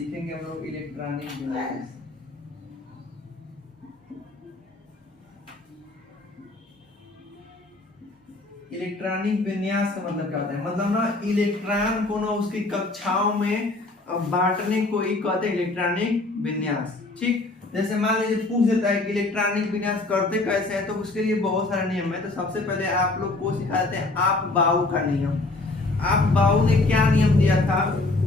सीखेंगे हम लोग इलेक्ट्रॉनिक विन्यास। इलेक्ट्रॉनिक विन्यास का मतलब क्या होता है? मतलब ना इलेक्ट्रॉन को ना उसकी कक्षाओं में बांटने को ही कहते हैं इलेक्ट्रॉनिक विन्यास। ठीक, जैसे मान लीजिए पूछ देता है कि इलेक्ट्रॉनिक विन्यास करते कैसे हैं, तो उसके लिए बहुत सारे नियम है। तो सबसे पहले आप लोग को सिखाते हैं आप बाउ का नियम। आप बाउ ने क्या नियम दिया था,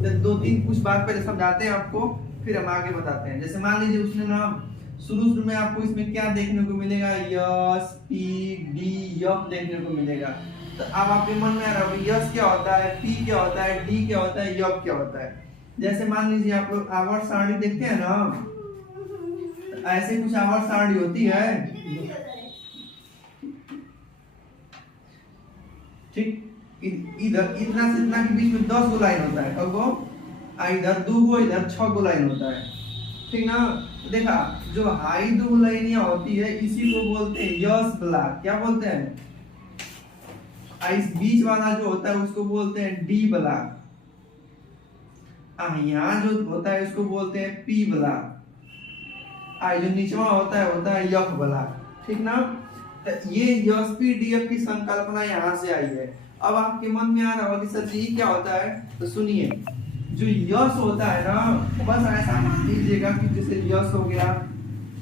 तो दो तीन कुछ बात पहले समझाते हैं आपको, फिर हम आगे बताते हैं। जैसे मान लीजिए उसने ना शुरू में आपको इसमें क्या देखने को मिलेगा, यस पी डी यफ देखने को मिलेगा। तो अब आपके मन में आ रहा है यस क्या होता है, पी क्या होता है, डी क्या होता है, यफ क्या होता है। जैसे मान लीजिए आप लोग आवर्त सारणी देखते हैं ना, तो ऐसे कुछ आवर्त सारणी होती है। ठीक, इधर इतना से इतना के बीच में 10 गो लाइन होता है, कब इधर 2 गो, इधर 6 गो लाइन होता है। ठीक ना, तो देखा जो हाई 2 लाइनियां होती है इसी को बोलते हैं यस ब्लॉक। क्या बोलते हैं? इस बीच वाला जो होता है उसको बोलते हैं डी ब्लॉक। यहाँ जो होता है उसको बोलते हैं पी ब्लॉक। जो नीचवा होता है यफ ब्लॉक। ठीक ना, तो ये यस पी डी एफ की संकल्पना यहाँ से आई है। अब आपके मन में आ रहा होगा कि सर जी क्या होता है, तो सुनिए, जो यस होता है ना, बस ऐसा मान लीजिएगा कि जैसे यस हो गया,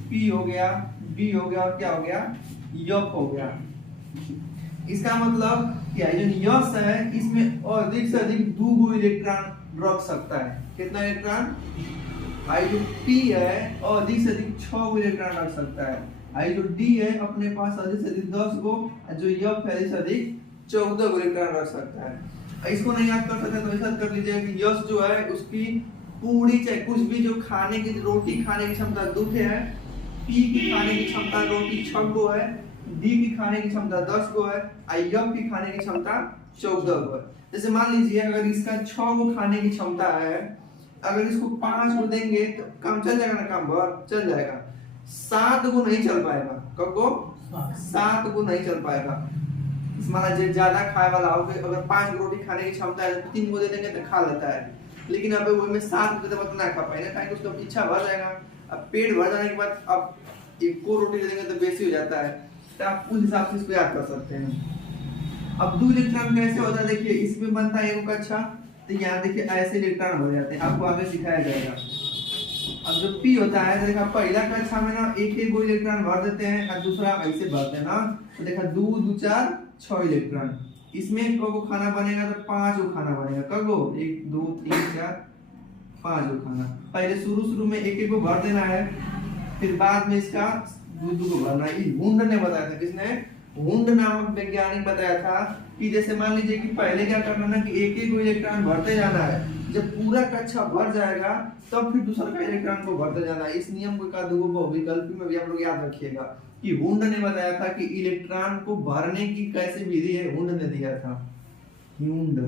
पी हो गया, डी हो गया और क्या हो गया, यफ हो गया। इसका मतलब क्या है, जो यस है इसमें अधिक से अधिक 2 गो इलेक्ट्रॉन रख सकता है। कितना इलेक्ट्रॉन? जो पी है और अधिक से अधिक 6 गो इलेक्ट्रॉन रख सकता है। जो डी है अपने पास अधिक से अधिक 10 गो, जो यफ है अधिक से अधिक 14 गो इलेक्ट्रॉन रख सकता है। इसको नहीं याद कर सकते तो ऐसा कर लीजिए कि यस जो है उसकी पूरी चाहे कुछ भी जो खाने की रोटी खाने की क्षमता 2 है, पी की खाने की क्षमता रोटी 6 गो है, डी की खाने की क्षमता 10 गो है, यफ की खाने की क्षमता 14 गो है। जैसे मान लीजिए अगर इसका 6 गो खाने की क्षमता है, अगर इसको 5 गो देंगे तो काम चल जाएगा ना, काम भर चल जाएगा। 7 गो नहीं चल पाएगा। कब गो? 7 गो नहीं चल पाएगा। माना जो ज्यादा खाए वाला हो, अगर 5 रोटी खाने की क्षमता है तो 3 गो दे देंगे तो खा लेता है, लेकिन अब वो में 7 गो देते ना खा पाएगा, काहे कि उसका इच्छा भर जाएगा। अब पेट भर जाने के बाद अब एक को रोटी दे देंगे तो बेसी हो जाता है। तो आप उस हिसाब से इसको याद कर सकते हैं। अब 2 इलेक्ट्रॉन कैसे होता है, देखिए इसमें बनता है एक कक्षा, तो यहाँ देखिए ऐसे इलेक्ट्रॉन हो जाते हैं, आपको आगे सिखाया जाएगा। अब जो पी होता है, देखा पहला कक्षा में ना एक गो इलेक्ट्रॉन भर देते हैं और दूसरा ऐसे भरते हैं ना, तो देखा 2 2 4 6 इलेक्ट्रॉन। इसमें कब खाना बनेगा, तो 5 गो खाना बनेगा। कब गो? 1 2 3 4 5 गो खाना। पहले शुरू में एक गो भर देना है, फिर बाद में इसका 2 2 गो भरना है। हुंड ने बताया था, किसने? हुंड नामक वैज्ञानिक बताया था कि जैसे मान लीजिए कि पहले क्या करना ना कि एक गो इलेक्ट्रॉन भरते जाना है, जब पूरा कक्षा भर जाएगा तब फिर दूसरा का इलेक्ट्रॉन को भरते जाना है। इस नियम को का दो विकल्प में भी आप लोग याद रखिएगा कि हुंड ने बताया था कि इलेक्ट्रॉन को भरने की कैसे विधि है, हुंड ने दिया था। हुंड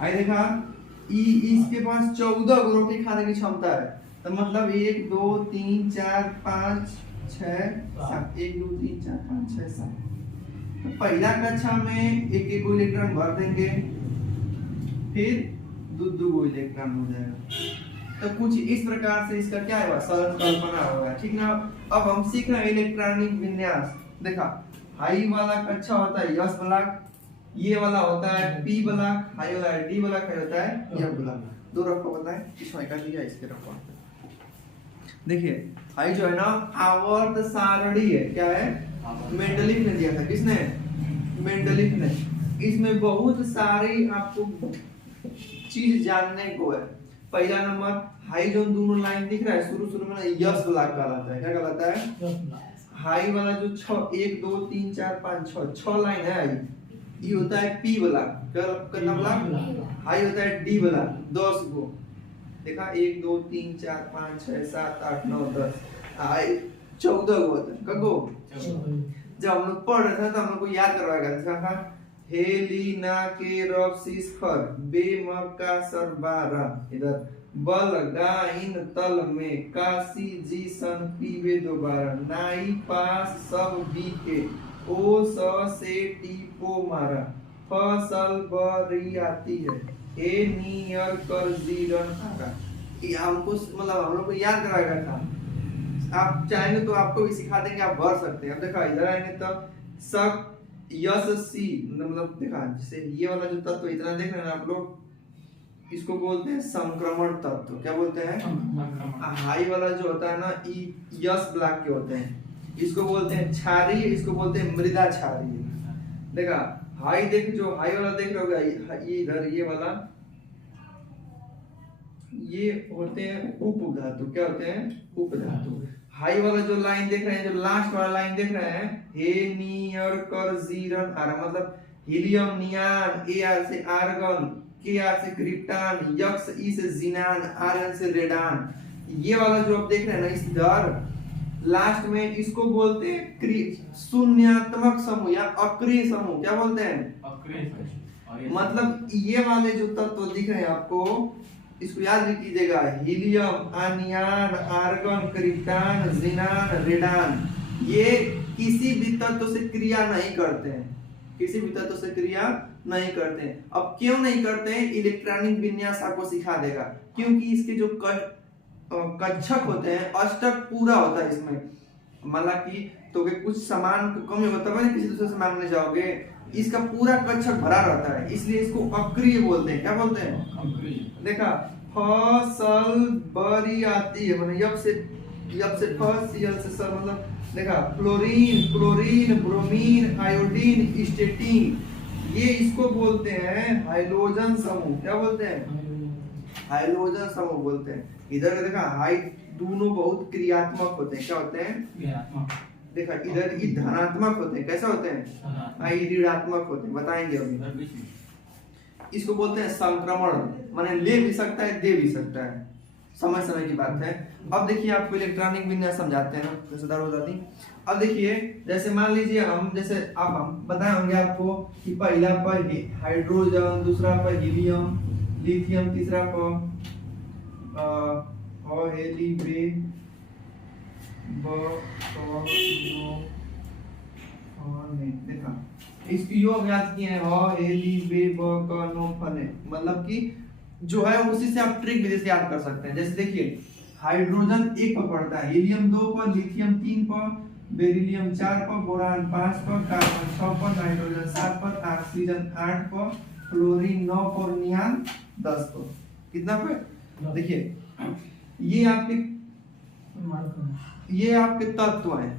आई देखा इसके पास 14 गो रोटी खाने की क्षमता है, तो मतलब 1 2 3 4 5 6 7 1 2 3 4 5 6 7। तो पहला कक्षा में एक गो इलेक्ट्रॉन भर देंगे, फिर 2 2 गो इलेक्ट्रॉन हो जाएगा। तो कुछ इस प्रकार से इसका क्या है, सरल कल्पना होगा। ठीक ना, अब हम सीख रहे हैं इलेक्ट्रॉनिक विन्यास। देखा हाई वाला कक्षा होता है यस ब्लॉक, ये वाला होता है पी ब्लॉक, हाई वाला डी ब्लॉक, हाई होता है एफ ब्लॉक। दो रखो बताएं, इसमें कर दिया, इसके रखो। देखिए हाई जो है ना आवर्त सारणी है, क्या है? मेंडलिफ ने दिया था। किसने? मेंडलिफ ने। इसमें बहुत सारी आपको चीज जानने को है। पहला नंबर हाई जो दोनों लाइन दिख रहा है शुरू में यस ब्लॉक कहलाता है। क्या कहलाता है? हाई वाला जो 6 1 2 3 4 5 6 लाइन है, ये होता है पी ब्लॉक। कितना ब्लॉक? हाई होता है डी ब्लॉक 10 गो। देखा 1 2 3 4 5 6 7 8 9 10, हाई 14 गो होता है। कगो जब हम लोग पढ़ रहे थे तो हम लोग को याद करवाएगा, जैसा हेलिना के रॉक्सिस खर बेमका सरबारा, इधर बल गाइन तल में काशी जी सन पीवे दोबारा, नाई पास सब बी के ओ स से टी पो मारा, फसल बरी आती है। ए नियर कर जीरन आरा। ये हमको मतलब हम लोग को याद कराएगा था। आप चाहेंगे तो आपको भी सिखा देंगे, आप भर सकते हैं। अब देखा इधर आएंगे तो सक यस सी मतलब देखा जैसे ये वाला जो तत्व इतना देख रहे हैं आप लोग, इसको बोलते हैं संक्रमण तत्व। क्या बोलते हैं? हाई वाला जो होता है ना यस ब्लॉक के होते हैं, इसको बोलते हैं क्षारीय, इसको बोलते हैं मृदा क्षारीय। देखा हाई देख, जो हाई वाला देख रहे होगा ये इधर ये वाला, ये होते हैं उपधातु। क्या होते हैं? उपधातु। हाई वाला जो लाइन देख रहे हैं, जो लास्ट वाला लाइन देख रहे हैं, हे नियर कर जीरन आर मतलब हीलियम नियान, ए आर से आर्गन, के आर से क्रिप्टान, यक्स ई से जीनान, आरएन से रेडान। ये वाला जो आप देख रहे हैं ना इस दर लास्ट में, इसको बोलते हैं शून्यात्मक समूह या अक्रिय समूह। क्या बोलते हैं? अक्रिय। मतलब ये वाले जो तत्व दिख रहे हैं आपको, इसको याद कीजिएगा, helium, आनियान, argon, krypton, xenon, radon, ये किसी भी तत्व से क्रिया नहीं करते हैं, किसी भी तत्व से क्रिया नहीं करते हैं। अब क्यों नहीं करते हैं? इलेक्ट्रॉनिक विन्यास आपको सिखा देगा। क्योंकि इसके जो कक्षक होते हैं, अष्टक पूरा होता है इसमें। माना कि तो कुछ सामान कमी होगा तब किसी दूसरे से मांगने जाओगे, इसका पूरा कक्षक भरा रहता है, इसलिए इसको अक्रिय बोलते हैं। क्या बोलते हैं? अक्रिय। देखा फसल बरी आती है, मतलब यब से फसियल से सर मतलब देखा fluorine, chlorine, bromine, iodine, statin, ये इसको बोलते हैं हाइड्रोजन समूह। क्या बोलते हैं? हाइड्रोजन समूह बोलते हैं। इधर देखा हाई दोनों बहुत क्रियात्मक होते हैं। क्या होते हैं? क्रियात्मक। देखा इधर ये धनात्मक होते हैं। कैसे होते हैं? ऋणात्मक होते हैं, बताएंगे अभी। इसको बोलते हैं संक्रमण, माने ले भी सकता है दे भी सकता है, समय समय की बात है। अब देखिए आपको इलेक्ट्रॉनिक विन्यास समझाते हैं ना, जैसे हो जाती। अब देखिए जैसे मान लीजिए हम जैसे अब हम बताए होंगे आपको कि पहला पर हाइड्रोजन, दूसरा पर हीलियम, लिथियम, तीसरा पर हेली देखा इसकी योग याद किए हैं, मतलब कि जो है उसी से आप ट्रिक विधि से याद कर सकते हैं। जैसे देखिए हाइड्रोजन 1 पर पड़ता है, हीलियम 2 पर, लिथियम 3 पर, बेरिलियम 4 पर, बोरान 5 पर, कार्बन 6 पर, नाइट्रोजन 7 पर, ऑक्सीजन 8 पर, फ्लोरीन 9 पर, नियान 10 पर। कितना पे? देखिए ये आपके तत्व हैं।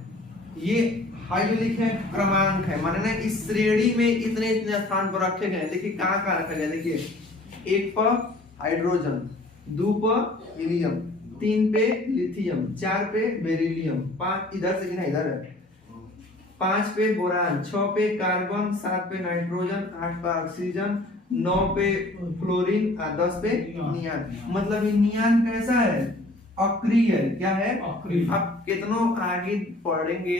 ये हाइड्रोलिक है, क्रमांक है, माने ना इस श्रेणी में इतने इतने स्थान पर रखे गए। देखिए कहाँ रखा गया, देखिए 1 पर हाइड्रोजन, 2 पर हीलियम, 3 पे लिथियम, 4 पे बेरिलियम, 5 इधर से गिना इधर है, 5 पे बोरान, 6 पे कार्बन, 7 पे नाइट्रोजन, 8 पे ऑक्सीजन, 9 पे फ्लोरीन और 10 पे नियान। मतलब ये नियान कैसा है? अक्रिय है। क्या है? अक्रिय। आप कितनों आगे पढ़ेंगे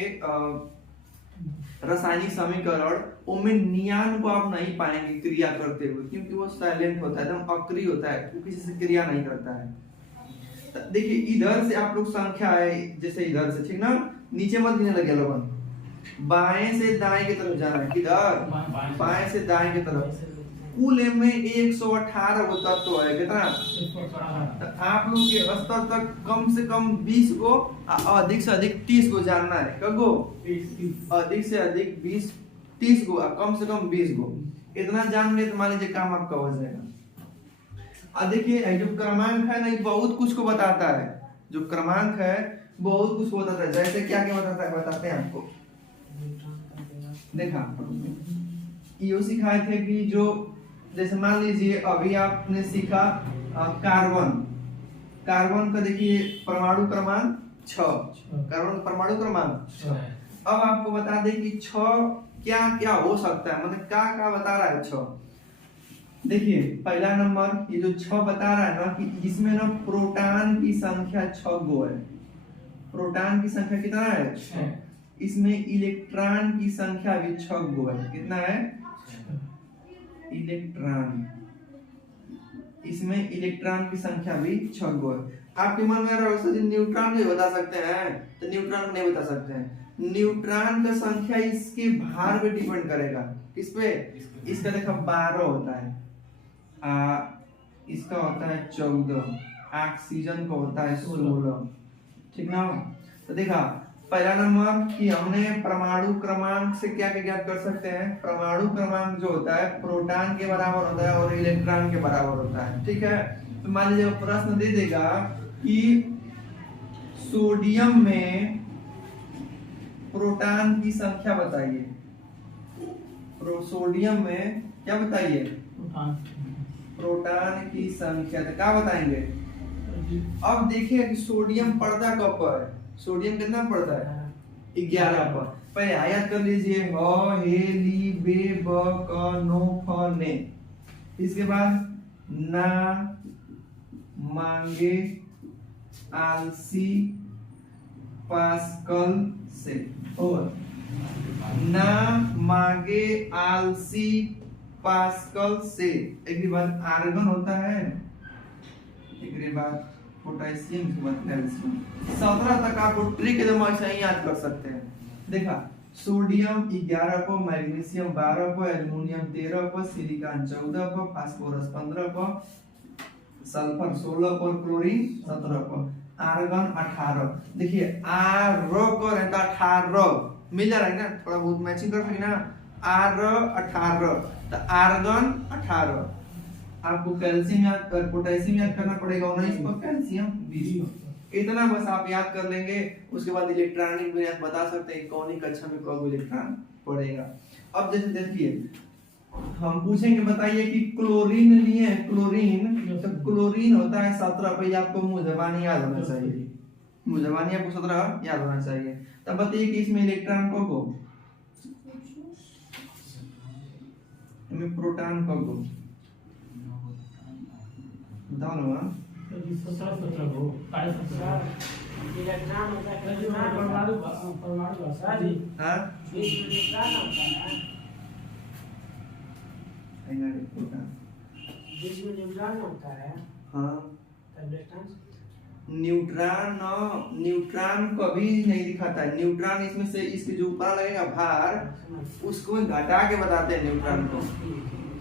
रासायनिक समीकरण, उनमें नियान को आप नहीं पाएंगे क्रिया करते हुए, क्योंकि वो साइलेंट होता है, एकदम अक्रिय होता है, वो किसी से क्रिया नहीं करता है। देखिए इधर से आप लोग संख्या है, जैसे इधर से, ठीक ना, नीचे मत गिनने लगे लोगन, बाएं से दाएं की तरफ जाना है। किधर? बाएं से दाएं की तरफ। कुल में 118 वो तत्व है। कितना? तो आप लोग के स्तर तक कम से कम 20 को, अधिक से अधिक 30 को जानना है। कब? अधिक से अधिक 20 30 को, कम से कम 20 को। इतना जान ले तो मान लीजिए काम आपका हो जाएगा। अब देखिए जो क्रमांक है ना, बहुत कुछ को बताता है। जो क्रमांक है बहुत कुछ बताता है। जैसे क्या क्या बताता है, बताते हैं आपको। देखा ये सिखाए थे कि जो जैसे मान लीजिए अभी आपने सीखा कार्बन का, देखिए परमाणु क्रमांक 6, कार्बन परमाणु क्रमांक 6। अब आपको बता दें कि 6 क्या क्या हो सकता है, मतलब क्या क्या बता रहा है 6। देखिए पहला नंबर ये जो 6 बता रहा है ना, कि इसमें ना प्रोटॉन की संख्या 6 गो है। प्रोटॉन की संख्या कितना है? 6। इसमें इलेक्ट्रॉन की संख्या भी 6 गो है। कितना है? इलेक्ट्रॉन, इसमें इलेक्ट्रॉन की संख्या भी 6 गो है। आपके मन में आ रहा है न्यूट्रॉन भी बता सकते हैं, तो न्यूट्रॉन नहीं बता सकते हैं। न्यूट्रॉन का संख्या इसके भार पे डिपेंड करेगा। किस पे? इसका देखा 12 होता है। इसका होता है 14, ऑक्सीजन का होता है 16। ठीक ना। तो देखा पहला नंबर कि हमने परमाणु क्रमांक से क्या क्या ज्ञात कर सकते हैं। परमाणु क्रमांक जो होता है प्रोटॉन के बराबर होता है और इलेक्ट्रॉन के बराबर होता है। ठीक है। तो मान लीजिए प्रश्न दे देगा कि सोडियम में प्रोटॉन की संख्या बताइए। सोडियम में क्या बताइए, प्रोटॉन की संख्या। तो क्या बताएंगे। अब देखिए कि सोडियम पड़ता कब पर है। सोडियम कितना पड़ता है 11 पर। पहले याद कर लीजिए ह हे ली बे ब क नो फ ने। इसके बाद ना मांगे आलसी पास्कल से। और ना मांगे आलसी पास्कल से। एक बार आर्गन होता है, एक बार पोटेशियम के बाद कैल्शियम। 17 तक आपको ट्रिक एकदम ऐसा ही याद कर सकते हैं। देखा सोडियम 11 पर, मैग्नीशियम 12 पर, एल्युमिनियम 13 पर, सिलिकॉन 14 पर, फास्फोरस 15 पर, सल्फर 16 पर, क्लोरीन 17 पर, आर्गन 18। देखिए आर कर है तो 18 मिल जा रहा है ना, थोड़ा बहुत मैचिंग कर रही ना। आर 18 तो आर्गन 18। आपको कैल्शियम याद कर, पोटेशियम याद करना पड़ेगा 19 पर, कैल्शियम 20 पर। इतना बस आप याद कर लेंगे। उसके बाद इलेक्ट्रॉनिक में आप बता सकते हैं कौन सी कक्षा में कब इलेक्ट्रॉन पड़ेगा। अब जैसे देखिए हम पूछेंगे बताइए कि क्लोरीन लिए हैं। क्लोरीन तो क्लोरीन होता है 17 पे। आपको मुंह जबानी याद होना चाहिए, मुंह जबानी आपको 17 याद होना चाहिए। तब बताइए कि इसमें इलेक्ट्रॉन को प्रोटॉन को बताओ ना। 17 हो काय 17 इलेक्ट्रॉन होता है परमाणु भाषा जी। हां 20 इलेक्ट्रॉन होता है। प्रोटॉन 20 में न्यूट्रॉन होता है। हां तब इलेक्ट्रॉन न्यूट्रॉन कभी नहीं दिखाता है। न्यूट्रॉन इसमें से इसके जो ऊपर लगेगा भार उसको घटा के बताते हैं न्यूट्रॉन को।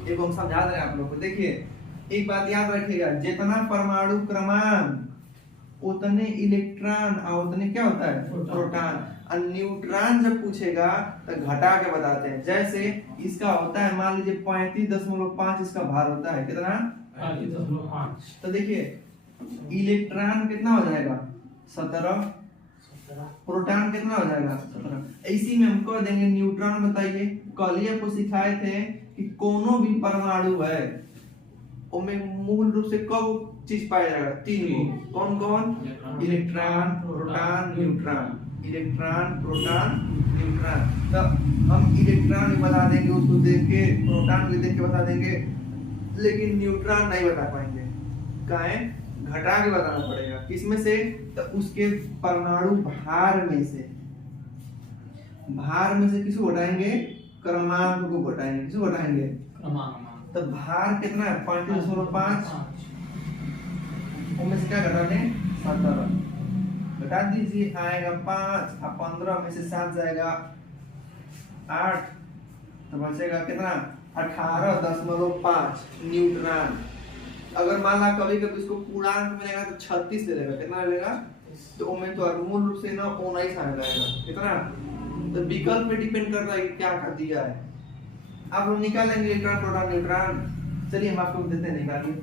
एक हम समझा दे रहे हैं आप लोग को। देखिए एक बात याद रखिएगा, जितना परमाणु क्रमांक उतने इलेक्ट्रॉन और उतने क्या होता है प्रोटॉन। और न्यूट्रॉन जब पूछेगा तो घटा के बताते हैं। जैसे इसका होता है मान लीजिए 35.5 इसका भार होता है। कितना 35.5। तो देखिए इलेक्ट्रॉन कितना हो जाएगा 17, प्रोटॉन कितना हो जाएगा 17। इसी में हम कह देंगे न्यूट्रॉन। बताइए कल ही आपको सिखाए थे कि कोनो भी परमाणु है उनमें मूल रूप से कब चीज पाया जाएगा 3 गो। कौन कौन, electron proton neutron. Electron proton neutron. तो हम इलेक्ट्रॉन भी बता देंगे उसको देख के, प्रोटॉन भी देख के बता देंगे, लेकिन न्यूट्रॉन नहीं बता पाएंगे। काहे घटा के बताना पड़ेगा। किसमें से, तो उसके परमाणु भार में से। भार में से किसको घटाएंगे, क्रमांक को घटाएंगे। किसको घटाएंगे क्रमांक। तो भार कितना है 35.5। उनमें से क्या घटा दें 17 घटा दीजिए, आएगा 5 और 15 में से 7 जाएगा 8 तो बचेगा कितना 18.5 न्यूट्रॉन। अगर मान ला कभी कभी इसको पूर्णांक मिलेगा तो 36 दे देगा। कितना लेगा तो उनमें तो मूल रूप से ना 19 आ जाएगा। कितना तो विकल्प पे डिपेंड करता है कि क्या कर दिया है। आप लोग निकालेंगे इलेक्ट्रॉन प्रोटॉन न्यूट्रॉन। चलिए हम आपको देते हैं, निकालिए।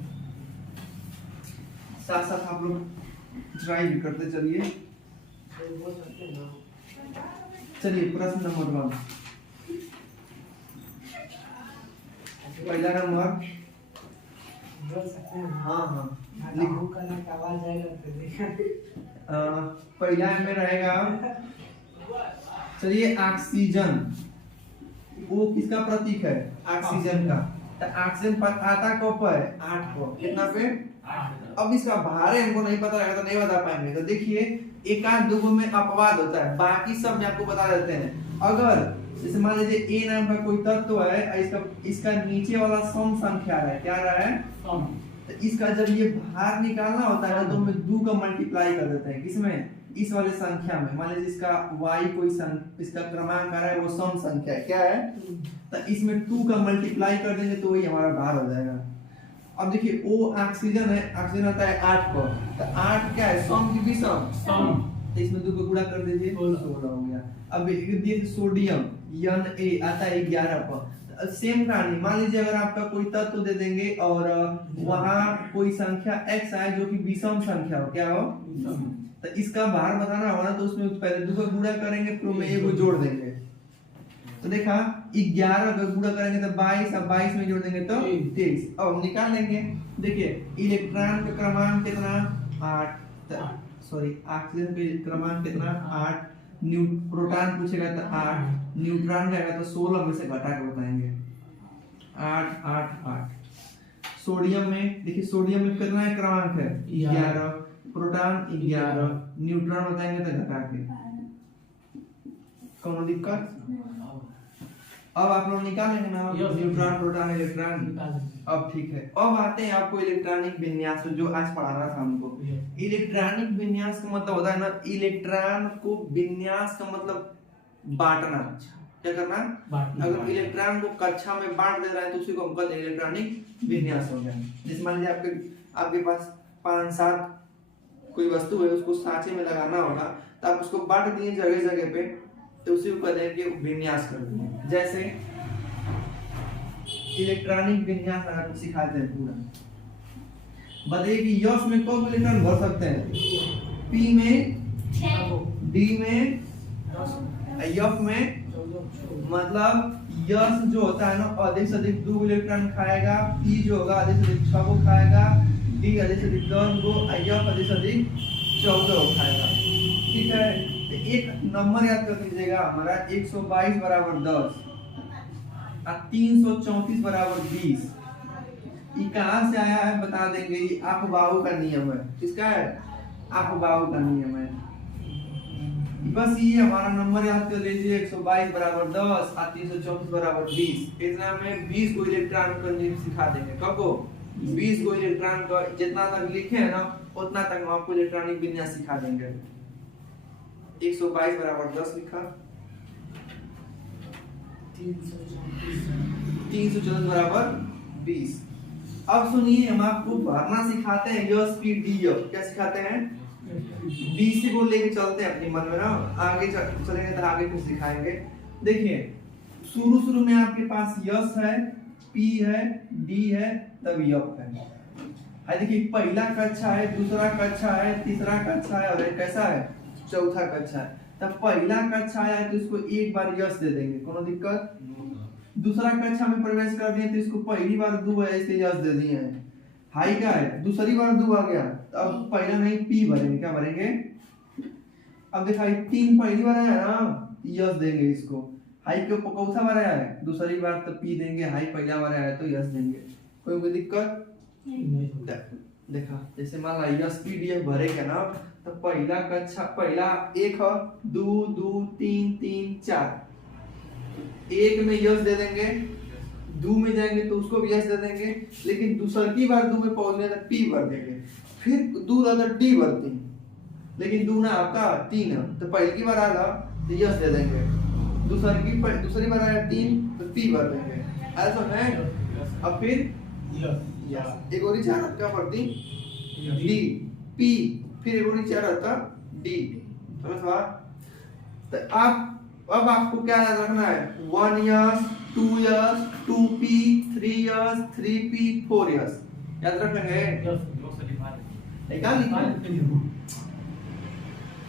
साथ साथ आप लोग ट्राई भी करते चलिए। चलिए प्रश्न नंबर 1 पहला नंबर। हाँ लिखो करने का आवाज आएगा तो देखा। पहला में रहेगा, चलिए ऑक्सीजन। वो किसका प्रतीक है ऑक्सीजन का। तो ऑक्सीजन पर आता कब है 8 को। कितना पे 8। अब इसका भार हमको नहीं पता रहेगा तो नहीं बता पाएंगे। तो देखिए एक आध दो में अपवाद होता है, बाकी सब में आपको बता देते हैं। अगर जैसे मान लीजिए ए नाम का कोई तत्व है, इसका नीचे वाला सम संख्या है, क्या रहा है सम। तो इसका जब ये भार निकालना होता है तो हम 2 का मल्टीप्लाई कर देते हैं। किसमें, इस वाले संख्या में। मान लीजिए इसका y कोई इसका क्रमांक आ रहा है, वो सम संख्या है, क्या है। तो इसमें 2 का मल्टीप्लाई कर देंगे तो वही हमारा भार हो जाएगा। अब देखिए ओ ऑक्सीजन है, ऑक्सीजन आता है 8 पर, तो 8 क्या है, सम की विषम, सम तो इसमें 2 को गुणा कर दीजिए, 16 हो गया। अब एक दिए सोडियम Na आता है 11 पर, सेम कहानी, मान लीजिए अगर आपका कोई तत्व दे देंगे और वहाँ कोई संख्या x आए जो कि विषम संख्या हो, क्या हो, तो इसका भार बताना होगा, तो उसमें पहले 2 का गुणा करेंगे फिर में 1 को जोड़ देंगे। तो देखा 11 का गुणा करेंगे तो 22, अब 22 में जोड़ देंगे तो 23। अब हम निकाल लेंगे, देखिए इलेक्ट्रॉन का क्रमांक कितना, 8, सॉरी ऑक्सीजन का क्रमांक कितना, 8, प्रोटॉन पूछेगा तो 8, न्यूट्रॉन का आएगा तो 16 में से घटा के बताएंगे, 8 8 8। सोडियम में देखिए, सोडियम में कितना है क्रमांक है, 11, प्रोटॉन 11, न्यूट्रॉन बताएंगे तो घटा के, कौन दिक्कत। अब आप लोग निकालेंगे ना न्यूट्रॉन प्रोटॉन इलेक्ट्रॉन। अब ठीक है, अब आते हैं आपको इलेक्ट्रॉनिक विन्यास, जो आज पढ़ा रहा था हमको। इलेक्ट्रॉनिक विन्यास का मतलब होता है ना, इलेक्ट्रॉन को विन्यास का मतलब बांटना, क्या करना, अगर इलेक्ट्रॉन को कक्षा में बांट दे रहा है तो उसी को हम कहते हैं इलेक्ट्रॉनिक विन्यास हो गया। जैसे मान लीजिए आपके पास 5-7 कोई वस्तु है, उसको सांचे में लगाना होगा, तो आप उसको बांट दिए जगह जगह पे, तो उसी को कहते हैं कि विन्यास कर दिए। जैसे इलेक्ट्रॉनिक विन्यास अगर सिखाते हैं पूरा, बताइए कि यस में कौन इलेक्ट्रॉन भर सकते हैं, पी में, डी में, एफ में, मतलब यस जो होता है ना अधिक से अधिक 2 इलेक्ट्रॉन खाएगा, पी जो होगा अधिक से अधिक 6 को खाएगा, डी अधिक से अधिक 10 को, एफ अधिक से अधिक 14 को खाएगा। ठीक है, तो एक नंबर याद कर लीजिएगा हमारा, 122 बराबर 10 और 334 बराबर 20। ये कहाँ से आया है बता देंगे, ये अफबाऊ का नियम है। किसका है, अफबाऊ का नियम है। बस ये हमारा नंबर याद कर लीजिए, 122 बराबर 10 और 334 बराबर 20। इतना में 20 को इलेक्ट्रॉन का नियम सिखा देंगे। कब को, 20 को इलेक्ट्रॉन का, जितना तक लिखे है ना उतना तक हम आपको इलेक्ट्रॉनिक विन्यास सिखा देंगे। 122 बराबर 10 लिखा, 334 बराबर 20। अब सुनिए, हम आपको भरना सिखाते हैं, यस पी डी एफ। क्या सिखाते हैं, बीसी को लेके चलते हैं अपनी मन में ना, आगे चलेंगे तो आगे कुछ सिखाएंगे। देखिए शुरू में आपके पास यस है, पी है, डी है, तब एफ है। देखिए पहला कक्षा है, दूसरा कक्षा है, तीसरा कक्षा है और एक कैसा है, चौथा कक्षा है। तब पहला कक्षा आया तो इसको एक बार यस दे देंगे, कोनो दिक्कत। दूसरा कक्षा में प्रवेश कर दिए तो इसको पहली बार 2 है इसलिए यस दे दिए हैं। हाई का है, दूसरी बार 2 आ गया, अब पहला नहीं पी भरेंगे, क्या भरेंगे। अब दिखाई 3 पहली बार आया ना, यस देंगे इसको। हाई के चौथा बार आया है, दूसरी बार तो पी देंगे, हाई पहला बार आया है तो यस देंगे। कोई दिक्कत देखा, जैसे मान ला यस पी डी एफ भरे क्या ना, तो पहला कक्षा, पहला 1 है, 2 2 3 3 4, 1 में यस दे देंगे, 2 में जाएंगे तो उसको भी यस दे देंगे, लेकिन दूसरी बार 2 में पहुंचने तो पी भर देंगे, फिर 2 रहता डी भरती, लेकिन 2 ना आपका 3 है तो पहली बार आया तो यस दे देंगे, दूसरी बार आया 3 तो पी भर देंगे, ऐसा है। अब फिर यस एक और चार क्या पड़ती, डी पी, फिर एक और चार रहता डी, समझ। तो अब आपको क्या याद रखना है, 1 yes, 2 yes, 2p, 3 yes, 3p, 4 yes, याद रखेंगे।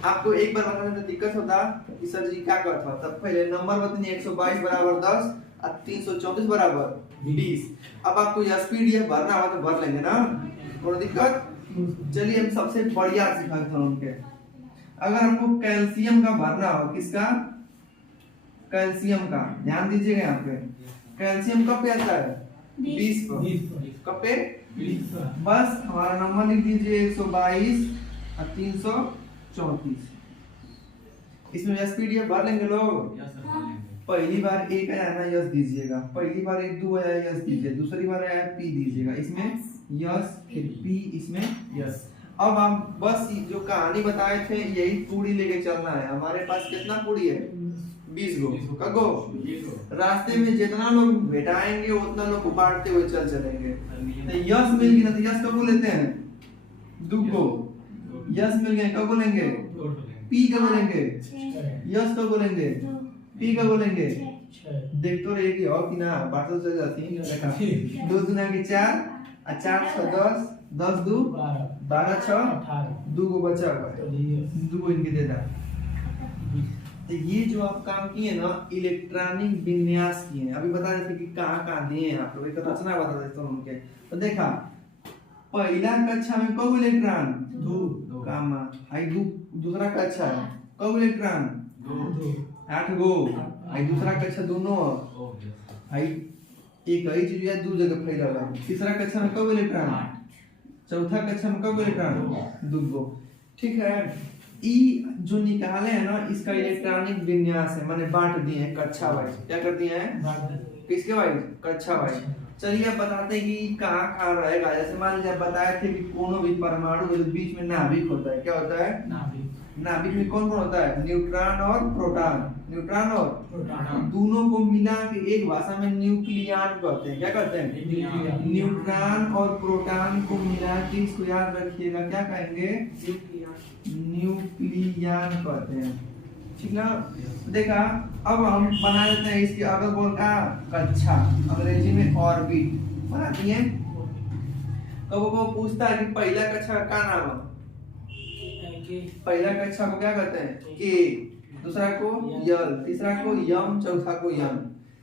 आपको एक बार बताने में दिक्कत होता कि सर जी क्या करता, तब पहले नंबर बताइए, 122 बराबर 10 और 334 बराबर 20। अब आपको यस पी डी एफ भरना हो तो भर लेंगे ना, कोई दिक्कत। चलिए हम सबसे बढ़िया सिखाते हैं उनके, अगर हमको कैल्शियम का भरना हो, किसका, कैल्शियम का, ध्यान दीजिएगा यहाँ पे, कैल्शियम कब पे आता है, 20 पर, कब पे, बस हमारा नंबर लिख दीजिए 122 और 334। इसमें यस पी डी एफ भर लेंगे लोग। पहली बार 1 आया ना, यस दीजिएगा, पहली बार 1 2 आया, यस दीजिए, दूसरी बार आया पी दीजिएगा, इसमें यस, फिर पी, इसमें यस। अब हम बस जो कहानी बताए थे यही पूरी लेके चलना है। हमारे पास कितना पूरी है, 20 गो, कगो रास्ते में जितना लोग भेटाएंगे उतना लोग बांटते हुए चलेंगे। तो यस मिल गई ना, तो यस कब लेते हैं? दू को। यस मिल गए कब बोलेंगे? पी कब बोलेंगे? यस कब बोलेंगे? पी कब बोलेंगे? देख तो रहे कि और कि ना बात तो चल जाती है। देखा 2 दूना के 4 और 4 6 10, 10 2 12 6 2 को बचा हुआ है, 2 को इनके दे दा। तो ये जो आप काम किए ना इलेक्ट्रॉनिक विन्यास किए हैं, अभी बता रहे थे कि कहाँ दिए हैं आप लोग, एक रचना बता देता हूँ उनके। तो देखा पहला कक्षा में कब इलेक्ट्रॉन? 2 कामा हाई दूसरा कक्षा है कब इलेक्ट्रॉन? 8 गो। हाई दूसरा कक्षा दोनों हाई एक ही चीज है, 2 जगह फैला हुआ है। तीसरा कक्षा में कब इलेक्ट्रॉन? चौथा कक्षा में कब इलेक्ट्रॉन? 2 गो। ठीक है, ई जो निकाले है ना इसका इलेक्ट्रॉनिक विन्यास है, माने बांट दिए हैं कक्षा वाइज। क्या कर दिए हैं? किसके वाइज? कक्षा वाइज। चलिए अब बताते हैं कि कहाँ रहेगा। जैसे मान लीजिए बताए थे कि कोनो भी परमाणु के बीच में नाभिक होता है। क्या होता है? नाभिक में कौन कौन होता है? न्यूट्रॉन और प्रोटॉन। न्यूट्रॉन और दोनों को मिला के एक भाषा में न्यूक्लियन कहते हैं। क्या कहते हैं? न्यूट्रॉन और प्रोटॉन को मिला के इसको याद रखिएगा, क्या कहेंगे? न्यूक्लियन कहते हैं। ठीक ना? देखा अब हम बना लेते हैं इसके अगल बगल का कक्षा, अंग्रेजी में ऑर्बिट बना दिए। कब वो पूछता है कि पहला कक्षा का क्या नाम है? पहला कक्षा को क्या कहते हैं? के। दूसरा को यल, तीसरा को यम, चौथा को यम।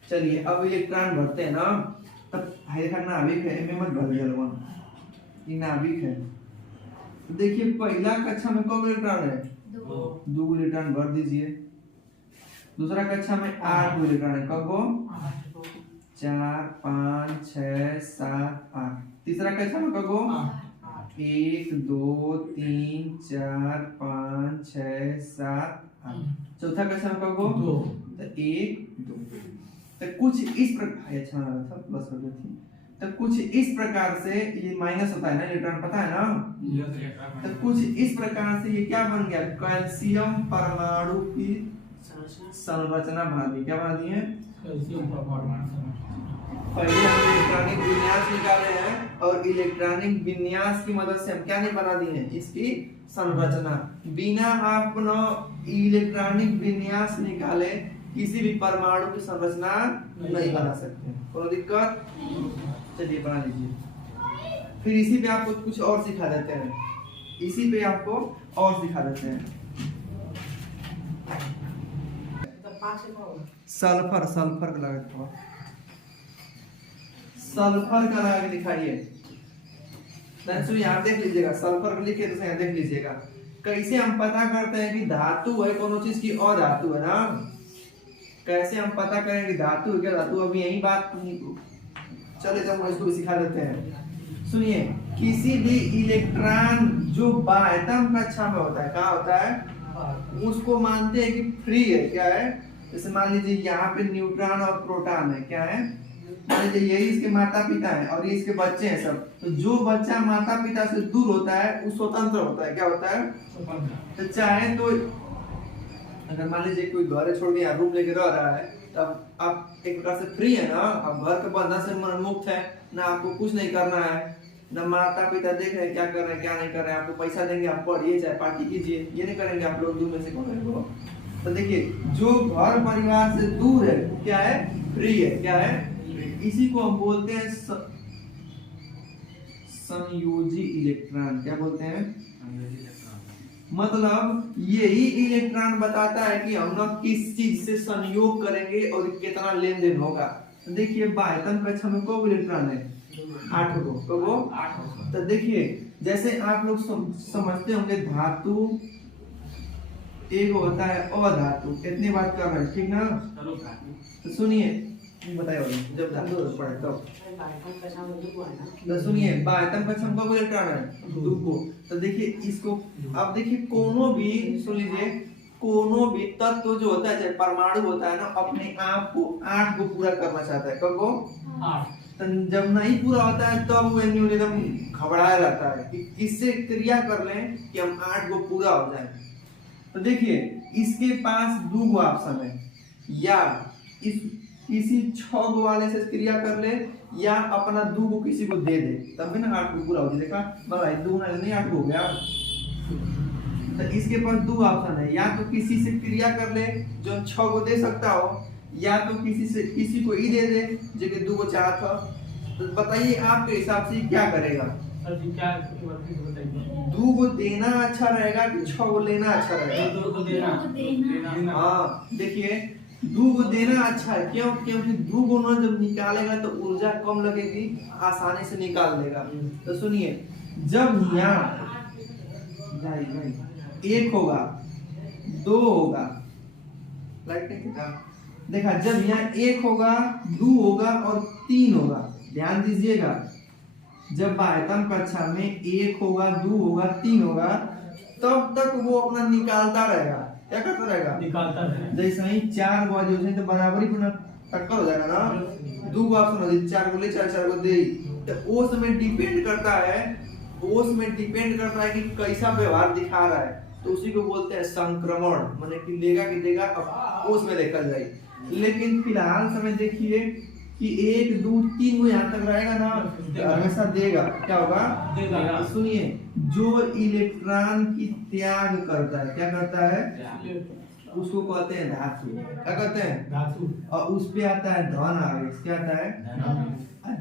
चलिए अब इलेक्ट्रॉन भरते हैं ना, तब देखा नाभिक है, में मत भर दिया, ये नाभिक है। तो देखिए पहला कक्षा में कब इलेक्ट्रॉन है? 2 इलेक्ट्रॉन भर दीजिए। दूसरा कक्षा में 8 इलेक्ट्रॉन है, कब वो? 4 5 6 7 8। तीसरा कक्षा में कब वो? 1 2 3 4 5 6 7 8। चौथा कक्षा में कब वो? 2 1 2। तो कुछ इस प्रकार, अच्छा था प्लस कर देती। तो कुछ इस प्रकार से ये माइनस होता है ना इलेक्ट्रॉन, पता है ना? तो कुछ इस प्रकार से ये क्या बन गया? कैल्शियम परमाणु की संरचना बना दी। क्या बना दी है? पहले हम इलेक्ट्रॉनिक विन्यास निकाले हैं और इलेक्ट्रॉनिक विन्यास की मदद से हम क्या नहीं बना दी है? इसकी संरचना। बिना आप इलेक्ट्रॉनिक विन्यास निकाले किसी भी परमाणु की संरचना नहीं बना सकते। कोई दिक्कत? चलिए बना लीजिए। फिर इसी पे आपको कुछ और सिखा देते हैं, इसी पे आपको और सिखा देते हैं। सल्फर, सल्फर का लगा थोड़ा, सल्फर का लगा के दिखाइए। यहाँ देख लीजिएगा, सल्फर को लिखे तो यहाँ देख लीजिएगा। कैसे हम पता करते हैं कि धातु है कोनो चीज की अधातु है ना? कैसे हम पता करें कि धातु है क्या धातु? अभी यही बात चले जब हम इसको भी सिखा देते हैं। सुनिए, किसी भी इलेक्ट्रॉन जो बाह्यतम कक्षा में होता है, कहाँ होता है? उसको मानते हैं कि फ्री है। क्या है? जैसे मान लीजिए यहाँ पे न्यूट्रॉन और प्रोटॉन है। क्या है? मान लीजिए यही इसके माता पिता है और ये इसके बच्चे हैं सब। तो जो बच्चा माता पिता से दूर होता है वो स्वतंत्र होता है। क्या होता है? तो चाहे तो अगर मान लीजिए कोई घर छोड़ के रूम लेके रह रहा है, तब आप एक प्रकार से फ्री है ना, आप घर के बंधन से मुक्त है ना, आपको कुछ नहीं करना है ना, माता पिता देख रहे हैं क्या कर रहे हैं क्या नहीं कर रहे हैं, आपको पैसा देंगे आप पढ़िए चाहे पार्टी कीजिए, ये नहीं करेंगे आप लोग दूर में से कौन। तो देखिए जो घर परिवार से दूर है क्या है? फ्री है। क्या है? इसी को हम बोलते हैं संयोजी इलेक्ट्रॉन। क्या बोलते हैं? मतलब यही इलेक्ट्रॉन बताता है कि हम लोग किस चीज से संयोग करेंगे और कितना लेन देन होगा। तो देखिए बाह्यतम कक्षा में कौन इलेक्ट्रॉन है? 8 को। कब? तो देखिए जैसे आप लोग समझते होंगे धातु एक होता है अधातु, इतनी बात कर रहे हैं, ठीक ना? तो सुनिए बताइए जब धातु पढ़े तब तो सुनिए बाह्यतम कक्षा में कब इलेक्ट्रॉन है? 2 को। तो देखिए इसको अब देखिए कोनो भी सुन लीजिए, कोनो भी तत्व जो होता है चाहे परमाणु होता है ना, अपने आप को 8 को पूरा करना चाहता है। कब को? 8। तो जब नहीं पूरा होता है तब वो एकदम घबराया रहता है कि किससे क्रिया कर लें कि हम 8 को पूरा हो जाए। तो देखिए इसके पास 2 ऑप्शन है, या इस किसी 6 वाले से क्रिया कर ले या अपना 2 को किसी को दे दे, तब भी ना 8 को पूरा हो जाए। देखा भाई 2 ना नहीं 8 हो गया। तो इसके पास 2 ऑप्शन है, या तो किसी से क्रिया कर ले जो 6 को दे सकता हो, या तो किसी को ही दे दे जो कि 2 को चाहत हो। तो बताइए आपके हिसाब से क्या करेगा? सर जी क्या बताइए? 2 को देना अच्छा रहेगा कि 6 को लेना अच्छा रहेगा? 2 को देना। हाँ देखिए 2 को देना अच्छा है, क्यों? क्योंकि 2 को ना जब निकालेगा तो ऊर्जा कम लगेगी, आसानी से निकाल लेगा। तो सुनिए, जब यहाँ 1 होगा 2 होगा, लाइट नहीं था देखा, जब यहाँ 1 होगा 2 होगा और 3 होगा, ध्यान दीजिएगा, जब बाह्यतम कक्षा में 1 होगा 2 होगा 3 होगा, तब तक वो अपना निकालता रहेगा। क्या करता रहेगा? निकालता रहेगा। जैसे ही 4 बार जो है तो बराबरी में टक्कर हो जाएगा ना, 2 ऑप्शन हो जाए, 4 को ले 4 को दे। तो वो समय डिपेंड करता है, वो समय डिपेंड करता है कि कैसा व्यवहार दिखा रहा है, तो उसी को बोलते हैं संक्रमण, माने कि लेगा कि देगा, अब उसमें देखा जाए। लेकिन फिलहाल समय देखिए कि 1 2 3 को यहाँ तक रहेगा ना, हमेशा देगा। क्या होगा? देगा। सुनिए, जो इलेक्ट्रॉन की त्याग करता है, क्या करता है? उसको कहते हैं धातु। क्या कहते हैं? धातु। और उस पे आता है धन आवेश। क्या आता है?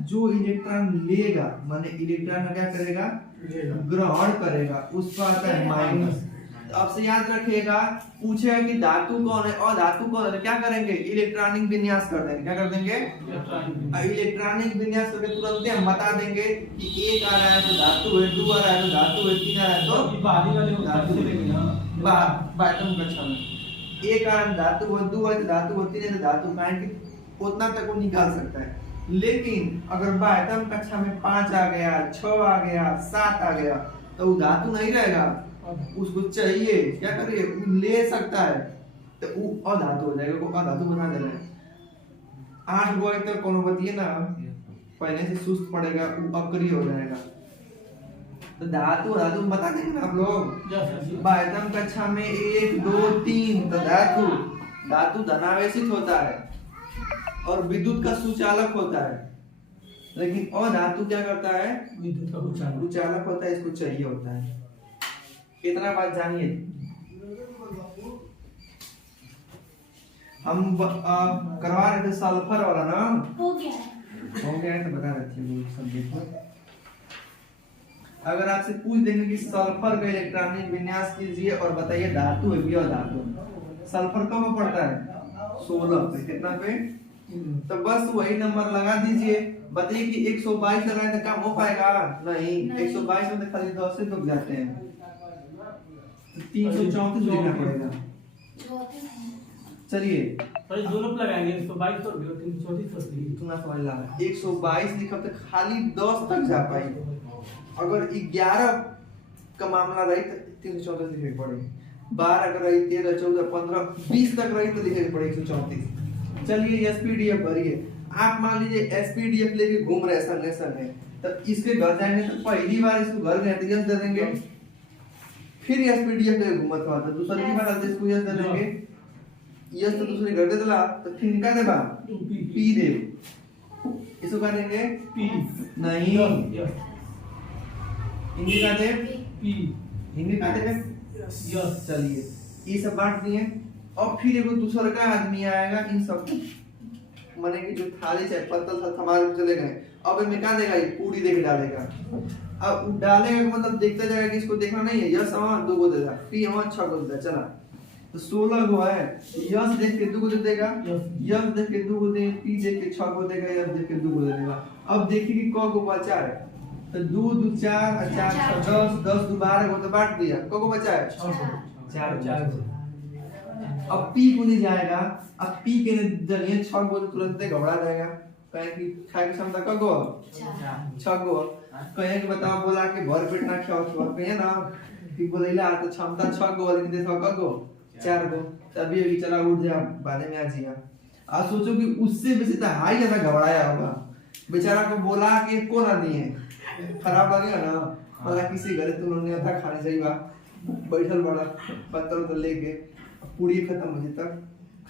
जो इलेक्ट्रॉन लेगा, माने इलेक्ट्रॉन का क्या करेगा? ग्रहण करेगा, उस पर आता है माइनस। अब से याद रखिएगा, पूछेगा कि धातु कौन है और धातु कौन है, क्या करेंगे? इलेक्ट्रॉनिक विन्यास कर देंगे। क्या कर देंगे? इलेक्ट्रॉनिक विन्यास करके तुरंत हम बता देंगे कि 1 आ रहा है तो धातु है, 2 आ रहा है तो धातु है, 3 आ रहा है तो बाहरी वाले धातु से लेंगे ना। बाह्यतम कक्षा में 1 आ रहा है धातु है, 2 है तो धातु है, 3 है तो धातु, काहे कि उतना तक वो निकाल सकता है। लेकिन अगर बाह्यतम कक्षा में 5 आ गया, 6 आ गया, 7 आ गया, तो वो धातु नहीं रहेगा, उसको चाहिए। क्या करिए? ले सकता है तो वो अधातु हो जाएगा, को अधातु बना देना है। 8 गो तक कोनो बतिए ना, पहले से सुस्त पड़ेगा, वो अक्रिय हो जाएगा। तो धातु धातु बता देंगे ना आप लोग। बाह्यतम कक्षा में 1 2 3 तो धातु धनावेशित होता है और विद्युत का सुचालक होता है। लेकिन अधातु क्या करता है? विद्युत का सुचालक होता है, इसको चाहिए होता है। कितना बात जानिए, हम करवा रहे थे सल्फर वाला ना, हो गया है तो बता रहे थे सब देखो। अगर आपसे पूछ देंगे कि सल्फर का इलेक्ट्रॉनिक विन्यास कीजिए और बताइए धातु है या धातु, सल्फर कब पड़ता है? 16 पे। कितना पे? तो बस वही नंबर लगा दीजिए। बताइए कि 122 लगाए तो काम हो पाएगा? नहीं। 122 में तो खाली 10 से रुक जाते हैं, 334 लिखना पड़ेगा। चलिए पर दोनों पे लगाएंगे 122 और 334 इतना समझ ला, 122 लिखब तो खाली 10 तक जा पाई। अगर 11 का मामला रही तो 334 लिखे पड़े, 12 अगर रही 13 14 15 20 तक रही तो लिखे पड़े 134। चलिए एसपीडीएफ भरिए। आप मान लीजिए एसपीडीएफ लेके घूम रहे संगे संगे, तब इसके घर जाएंगे तो पहली बार इसको घर गए तो यस दे देंगे, फिर एसपीडीएफ लेके घूमत हुआ तो दूसरी बार आते इसको यस दे देंगे, यस तो दूसरे घर दे दिला तो फिर निकाल देबा पी दे, इसको कह देंगे पी नहीं, हिंदी का दे पी, हिंदी का दे यस। चलिए ये सब बांट दिए। और फिर एगो दूसरा का आदमी आएगा, इन सब माने कि जो थाली से पत्तल था हमारे चले गए, अब इनमें क्या देगा? ये पूरी देके डालेगा। अब डालेगा मतलब देखता जाएगा कि इसको देखना नहीं है, यस हाँ 2 को देगा, पी हाँ 6 को देगा, चला तो 16 को है, यस देख के 2 को दे देगा, यस देख के 2 को दे, पी देख के 6 को देगा, यस देख के 2 को दे देगा। अब देखिए कि क को बचा है तो 2 2 4 4 10 10 2 12 को तो बांट दिया, क को बचा है 4। अब पी को नहीं जाएगा, अब पी के जरिए 6 को तुरंत घबरा जाएगा, कहे कि खाए की क्षमता क गो 6 गो, कहे कि बताओ बोला कि भर पेट ना खाओ तो कहे ना कि बोलेला तो क्षमता 6 गो लेकिन देखो क गो 4 गो, तभी अभी चला उठ जा बारे में आ जिया। आप सोचो कि उससे बेसी तो हाई ज्यादा घबराया होगा, बेचारा को बोला कि को ना दिए, खराब लगेगा ना, बोला किसी घरे तुम लोग था खाने चाहिए बा, बैठल बड़ा पत्थर तो लेके पूरी खत्म हो तक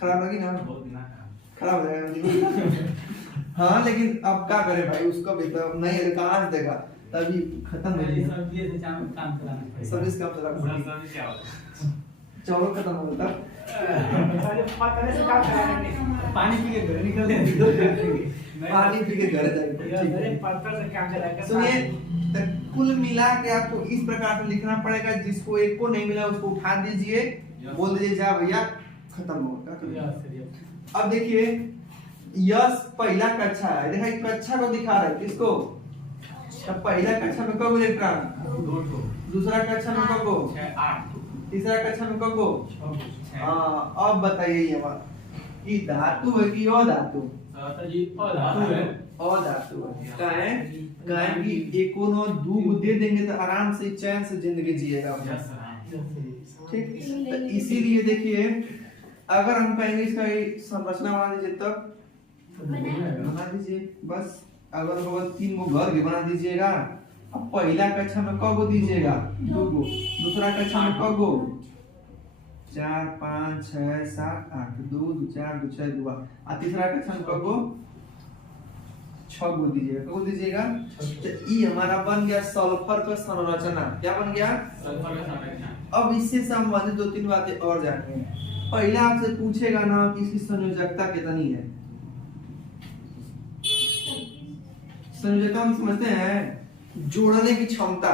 खराब लगी ना। खराब हो जाएगा। हाँ लेकिन अब क्या करे भाई, उसका भी तो नहीं है, कहाँ से देगा, तभी खत्म हो ये जाएगा। सब ये से काम चलाना पड़ेगा। सब इसका चला पूरा सब क्या होता है? चौरो खत्म हो गया। पहले पता से काम कराएंगे। पानी पी के घर निकल जाएंगे। पानी पी के घर जाएगा। ठीक पहले है। पत्थर से काम चलाएंगे। सुनिए, तो कुल मिला के आपको इस प्रकार से लिखना पड़ेगा, जिसको एक को नहीं मिला उसको उठा दीजिए, बोल दीजिए जा भैया खत्म हो गया। अब देखिए यश पहला कक्षा है, देखा एक कक्षा को दिखा रहा है, किसको, तब पहला कक्षा में कब इलेक्ट्रॉन, 2 को दूसरा कक्षा में कब, 6 8 तीसरा कक्षा में कब। 6 हाँ अब बताइए ये बात कि धातु है कि अधातु, जी और धातु है। अधातु है। काहे कि एक और दू को दे देंगे तो आराम से चैन से जिंदगी जिएगा आप। Yes sir. ठीक, तो इसीलिए देखिए अगर हम कहेंगे इसका संरचना बना दीजिए तब बना दीजिए, बस अगर बगल 3 गो घर भी बना दीजिएगा। अब पहला कक्षा में कब गो दीजिएगा, 2 गो, दूसरा कक्षा में कब गो, 4 5 6 7 8 2 2 4 2 6 2, और तीसरा कक्षा में कब गो, 6 गो दीजिएगा। कब दीजिएगा, तो ये हमारा बन गया सल्फर का संरचना। क्या बन गया, सल्फर का संरचना। अब इससे संबंधित 2-3 बातें और जाननी है। पहला आपसे पूछेगा ना कि इसकी संयोजकता कितनी है। संयोजकता हम समझते हैं जोड़ने की क्षमता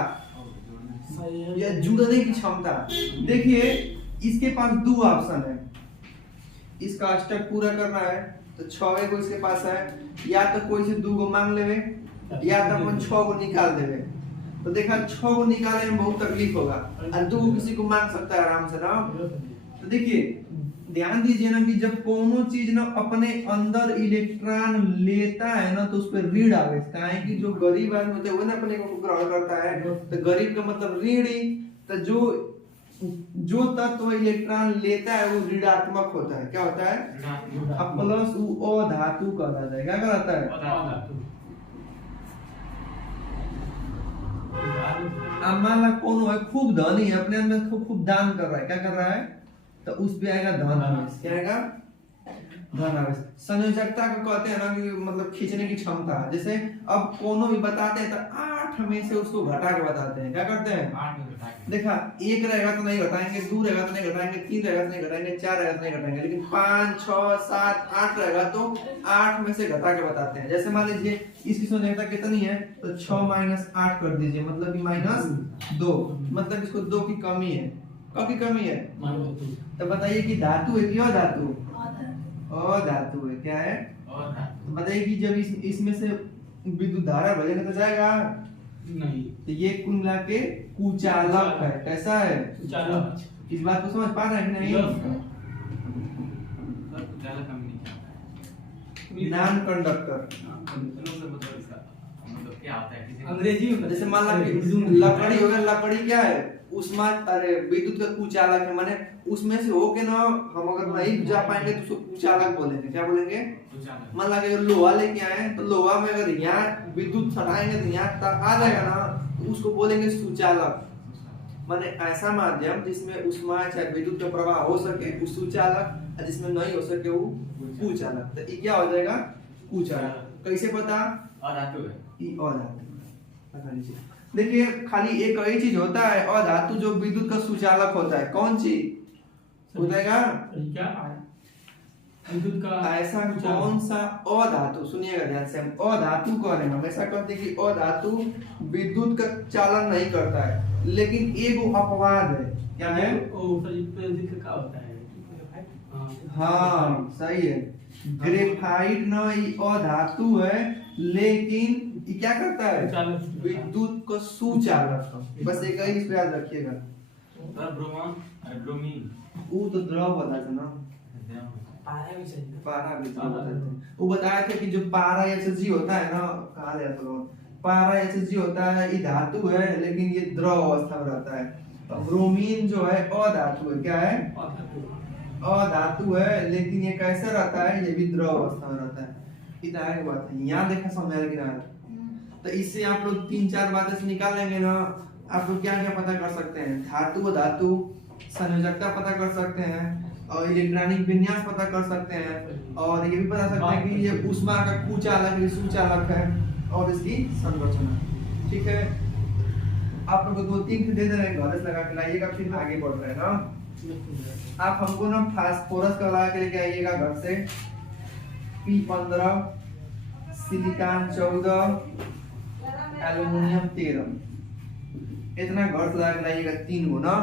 या जुड़ने की क्षमता। देखिए इसके पास 2 ऑप्शन है, इसका अष्टक पूरा करना है तो 6 को इसके पास है, या तो कोई से 2 गो मांग लेवे या तो अपन 6 गो निकाल देवे। तो देखा 6 गो निकालने में बहुत तकलीफ होगा, और 2 गो किसी को मांग सकता है आराम से ना। तो देखिए ध्यान दीजिए ना कि जब कोनो चीज ना अपने अंदर इलेक्ट्रॉन लेता है ना तो उस पर ऋण आवेशता है, कि जो गरीब आदमी होते हैं वो ना अपने को ग्रहण करता है, तो गरीब का मतलब ऋण ही। तो जो तत्व इलेक्ट्रॉन लेता है वो ऋणात्मक होता है। क्या होता है, अब प्लस वो अधातु कहलाता है। क्या कहलाता है, अब मान ला कौन है खूब धनी है, अपने अंदर खूब दान कर रहा है, क्या कर रहा है, तो उस पे आएगा धन आवेश। क्या आएगा, धन आवेश। संयोजकता को कहते हैं ना कि मतलब खींचने की क्षमता। जैसे अब कोनो भी बताते हैं तो 8 में से उसको घटा के बताते हैं। क्या करते हैं, 8 में घटा के। देखा 1 रहेगा तो नहीं घटाएंगे, 2 रहेगा तो नहीं घटाएंगे, 3 रहेगा तो नहीं घटाएंगे, 4 रहेगा तो नहीं घटाएंगे, लेकिन 5 6 7 8 रहेगा तो 8 में से घटा के बताते हैं। जैसे मान लीजिए इसकी संयोजकता कितनी है, तो 6 - 8 कर दीजिए, मतलब कि -2, मतलब इसको 2 की कमी है। कब की कमी है, तो बताइए कि धातु है कि अधातु, अधातु है। क्या है, और तो बताइए कि जब इसमें से विद्युत धारा बहेगा तो जाएगा नहीं, तो ये कुल मिला के कुचालक है। कैसा है, कुचालक। इस बात को समझ पा रहे हैं कि नहीं, सर कुछ ज्यादा कम नहीं किया। Non conductor. सुनो सर, मतलब इसका मतलब क्या होता है किसी अंग्रेजी में जैसे मान ला कि लकड़ी हो गया, लकड़ी क्या है, उष्मा, अरे विद्युत का कुचालक है, माने उसमें से हो के ना हम अगर नहीं जा पाएंगे तो उसको कुचालक बोलेंगे। क्या बोलेंगे, कुछ ज्यादा। मान ला कि अगर लोहा लेके आए हैं तो लोहा में अगर यहाँ विद्युत सटाएंगे तो यहाँ तक आ जाएगा ना, तो उसको बोलेंगे सुचालक। माने ऐसा माध्यम जिसमें उष्मा चाहे विद्युत का प्रवाह हो सके वो सुचालक, और जिसमें नहीं हो सके वो कुचालक। तो ये क्या हो जाएगा, कुचालक। कैसे पता, और धातु है। ई अधातु पता लीजिए। देखिए खाली एक ही चीज होता है अधातु जो विद्युत का सुचालक होता है। कौन चीज बताएगा, क्या विद्युत का ऐसा कौन सा अधातु, सुनिएगा ध्यान से, हम अधातु कह रहे हैं, हमेशा कहते हैं कि अधातु विद्युत का चालन नहीं करता है, लेकिन एक अपवाद है। क्या है, ओ जिक्र का होता है। हाँ सही है, ग्रेफाइट ना ये अधातु है, लेकिन ये क्या करता है, सुचालक। विद्युत को सुचालक है। बस एक ही इसको याद रखिएगा। सर ब्रोमोन और ब्रोमीन। वो तो द्रव होता है ना, पारा भी चाहिए। पारा भी होता है। वो बताया था कि जो पारा एचजी होता है ना, कहा ले तो पारा एचजी होता है, ये धातु है लेकिन ये द्रव अवस्था में रहता है। तो ब्रोमीन जो है अधातु है। क्या है, अधातु है, लेकिन ये कैसे रहता है, ये भी द्रव अवस्था में रहता है। इतना की बात है, यहाँ देखा समझ आया कि ना। तो इससे आप लोग 3-4 बातें से निकाल लेंगे ना, आप लोग क्या क्या पता कर सकते हैं, धातु धातु संयोजकता पता कर सकते हैं, और इलेक्ट्रॉनिक विन्यास पता कर सकते हैं और ये भी पता सकते हैं कि ये ऊष्मा का कुचालक है सुचालक है और इसकी संरचना। ठीक है, आप लोग को 2-3 दे दे रहे हैं, घर से लगा के लाइएगा, फिर आगे बढ़ रहे हैं ना। आप हमको ना फास्फोरस का लगा के लेके आइएगा घर से, P15, सिलिकॉन 14, एल्युमिनियम 13, इतना घर से लगा के लाइएगा 3 गो ना।